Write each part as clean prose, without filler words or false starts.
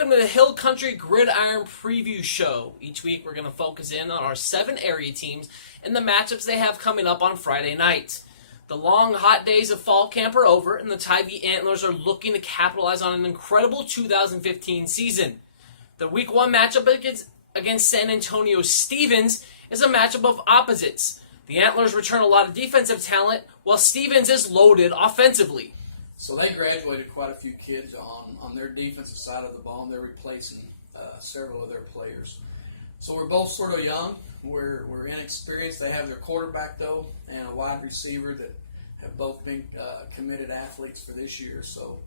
Welcome to the Hill Country Gridiron Preview Show. Each week we're going to focus in on our 7 area teams and the matchups they have coming up on Friday night. The long, hot days of fall camp are over, and the Tybee Antlers are looking to capitalize on an incredible 2015 season. The Week 1 matchup against San Antonio Stevens is a matchup of opposites. The Antlers return a lot of defensive talent, while Stevens is loaded offensively. So they graduated quite a few kids on their defensive side of the ball, and they're replacing several of their players. So we're both sort of young. We're inexperienced. They have their quarterback, though, and a wide receiver that have both been committed athletes for this year. So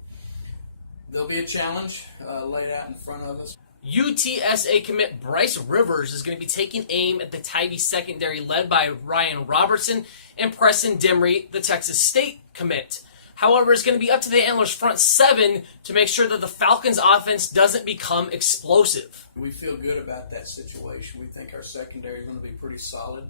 there'll be a challenge laid out in front of us. UTSA commit Bryce Rivers is going to be taking aim at the Tybee secondary led by Ryan Robertson and Preston Dimry, the Texas State commit. However, it's going to be up to the Antlers' front 7 to make sure that the Falcons' offense doesn't become explosive. We feel good about that situation. We think our secondary is going to be pretty solid.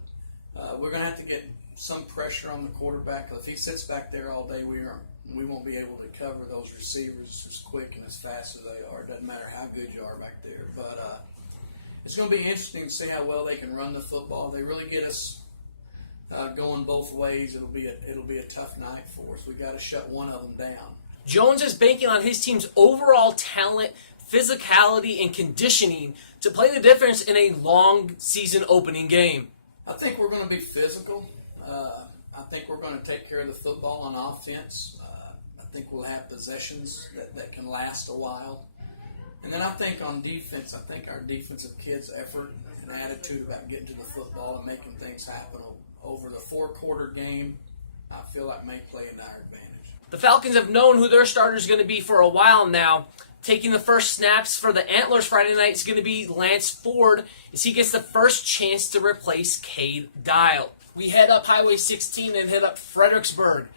We're going to have to get some pressure on the quarterback. If he sits back there all day, we won't be able to cover those receivers as quick and as fast as they are. It doesn't matter how good you are back there. But it's going to be interesting to see how well they can run the football. They really get us going both ways. It'll be a tough night for us. We got to shut one of them down. Jones is banking on his team's overall talent, physicality, and conditioning to play the difference in a long season opening game. I think we're going to be physical. I think we're going to take care of the football on offense. I think we'll have possessions that can last a while. And then I think on defense, I think our defensive kids' effort and attitude about getting to the football and making things happen over the 4-quarter game, I feel like may play into our advantage. The Falcons have known who their starter is going to be for a while now. Taking the first snaps for the Antlers Friday night is going to be Lance Ford as he gets the first chance to replace Cade Dial. We head up Highway 16 and head up Fredericksburg.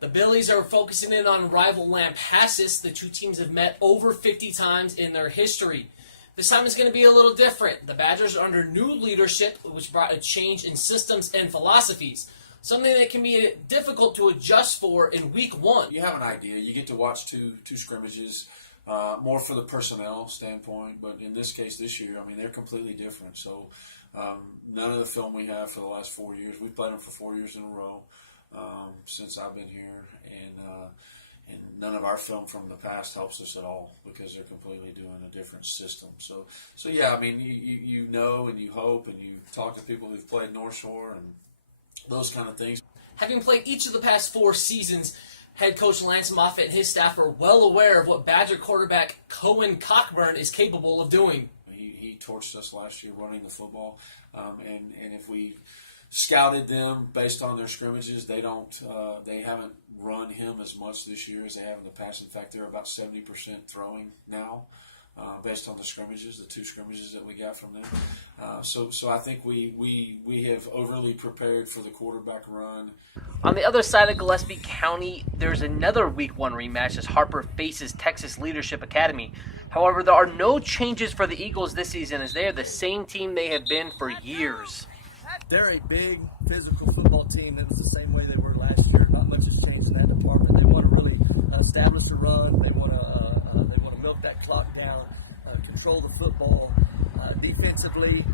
The Billies are focusing in on rival Lampasas. The two teams have met over 50 times in their history. This time it's going to be a little different. The Badgers are under new leadership, which brought a change in systems and philosophies, something that can be difficult to adjust for in Week 1. You have an idea. You get to watch two scrimmages, more for the personnel standpoint, but in this case this year, I mean, they're completely different. So none of the film we have for the last 4 years, we've played them for 4 years in a row since I've been here, and none of our film from the past helps us at all because they're completely doing a different system. So yeah, I mean, you know and you hope and you talk to people who've played North Shore and those kind of things. Having played each of the past 4 seasons, head coach Lance Moffitt and his staff are well aware of what Badger quarterback Cohen Cockburn is capable of doing. He torched us last year running the football, and if we scouted them based on their scrimmages, they haven't run him as much this year as they have in the past. In fact, they're about 70% throwing now, based on the scrimmages, the 2 scrimmages that we got from them. So I think we have overly prepared for the quarterback run. On the other side of Gillespie County, there's another Week 1 rematch as Harper faces Texas Leadership Academy. However, there are no changes for the Eagles this season as they are the same team they have been for years. They're a big physical football team. It was the same way they were last year. Not much has changed in that department. They want to really establish the run. They want to milk that clock down, control the football. Defensively,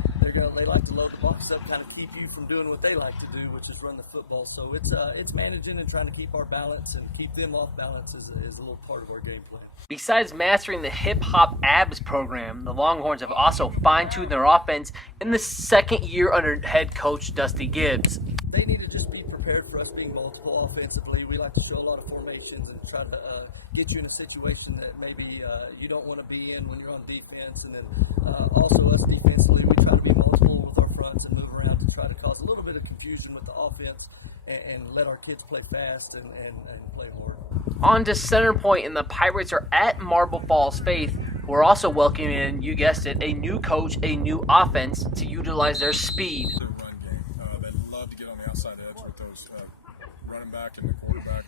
they like to load the box up, kind of keep you from doing what they like to do, which is run the football. So it's managing and trying to keep our balance and keep them off balance is a little part of our game plan. Besides mastering the hip-hop abs program, the Longhorns have also fine-tuned their offense in the second year under head coach Dusty Gibbs. They need to just be prepared for us being multiple offensively. We like to show a lot of formations and try to get you in a situation that maybe you don't want to be in when you're on defense. And then also us defensively, we try to be multiple with our fronts and move around to try to cause a little bit of confusion with the offense and let our kids play fast and play hard. On to center point, and the Pirates are at Marble Falls Faith, who are also welcoming in, you guessed it, a new coach, a new offense to utilize their speed. Their run game. They love to get on the outside edge with those running back and the quarterback.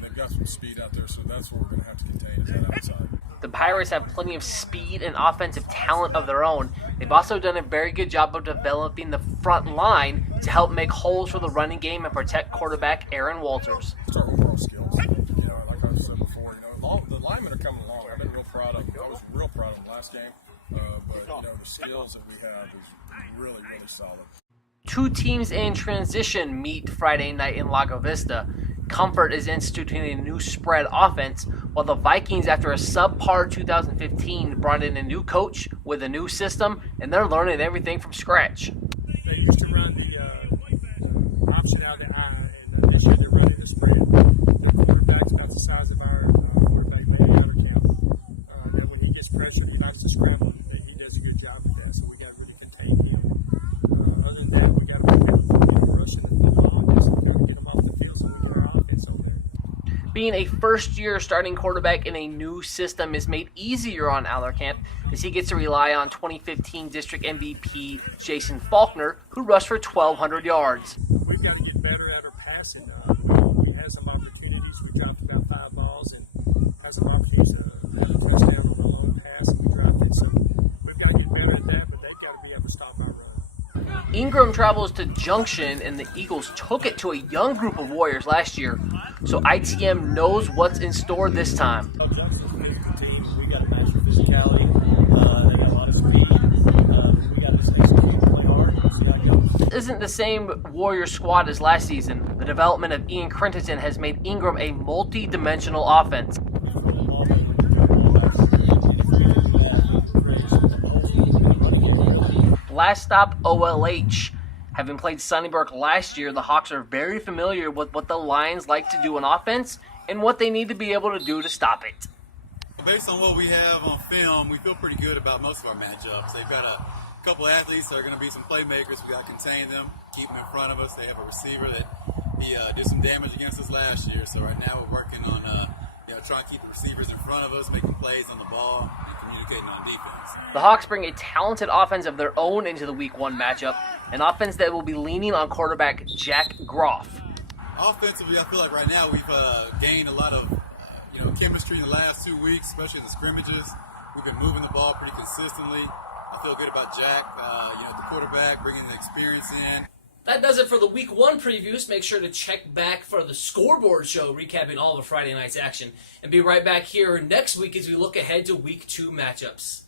They've got some speed out there, so that's what we're going to have to contain is that outside. The Pirates have plenty of speed and offensive talent of their own. They've also done a very good job of developing the front line to help make holes for the running game and protect quarterback Aaron Walters. It's our overall skills. Like I've said before, the linemen are coming along. I've been real proud of them. I was real proud of them last game. But the skills that we have is really, really solid. Two teams in transition meet Friday night in Lago Vista. Comfort is instituting a new spread offense, while the Vikings, after a subpar 2015, brought in a new coach with a new system, and they're learning everything from scratch. They used to run the option out of the eye, and this year they're running the spread. The quarterback's about the size of our quarterback, Larry Ottercamp. Then when he gets pressured, he likes to scramble. He does a good job with that, so we got to really contain him. Other than that, we got to be rushing the football. We got to get them off the field so we get our offense over there. Being a first-year starting quarterback in a new system is made easier on Ottercamp, as he gets to rely on 2015 district MVP Jason Faulkner, who rushed for 1,200 yards. We've got to get better at our passing. We had some opportunities. We dropped about 5 balls and had some opportunities to have a touchdown with a long pass, and we dropped it. So we've got to get better at that, but they've got to be able to stop our run. Ingram travels to Junction, and the Eagles took it to a young group of Warriors last year, so ITM knows what's in store this time. Junction's a good team. We got a match for physicality. They got a lot of speed. We got to execute, play hard, and see how it goes. This isn't the same Warrior squad as last season. The development of Ian Crenton has made Ingram a multi-dimensional offense. Last stop, OLH. Having played Sunnybrook last year, the Hawks are very familiar with what the Lions like to do on offense and what they need to be able to do to stop it. Based on what we have on film, we feel pretty good about most of our matchups. They've got a couple of athletes that are going to be some playmakers. We got to contain them, keep them in front of us. They have a receiver that he did some damage against us last year. So right now we're working on trying to keep the receivers in front of us, making plays on the ball, and communicating on defense. The Hawks bring a talented offense of their own into the Week 1 matchup, an offense that will be leaning on quarterback Jack Groff. Offensively, I feel like right now we've gained a lot of chemistry in the last 2 weeks, especially in the scrimmages. We've been moving the ball pretty consistently. I feel good about Jack, the quarterback, bringing the experience in. That does it for the Week 1 previews. Make sure to check back for the scoreboard show recapping all of Friday night's action. And be right back here next week as we look ahead to Week 2 matchups.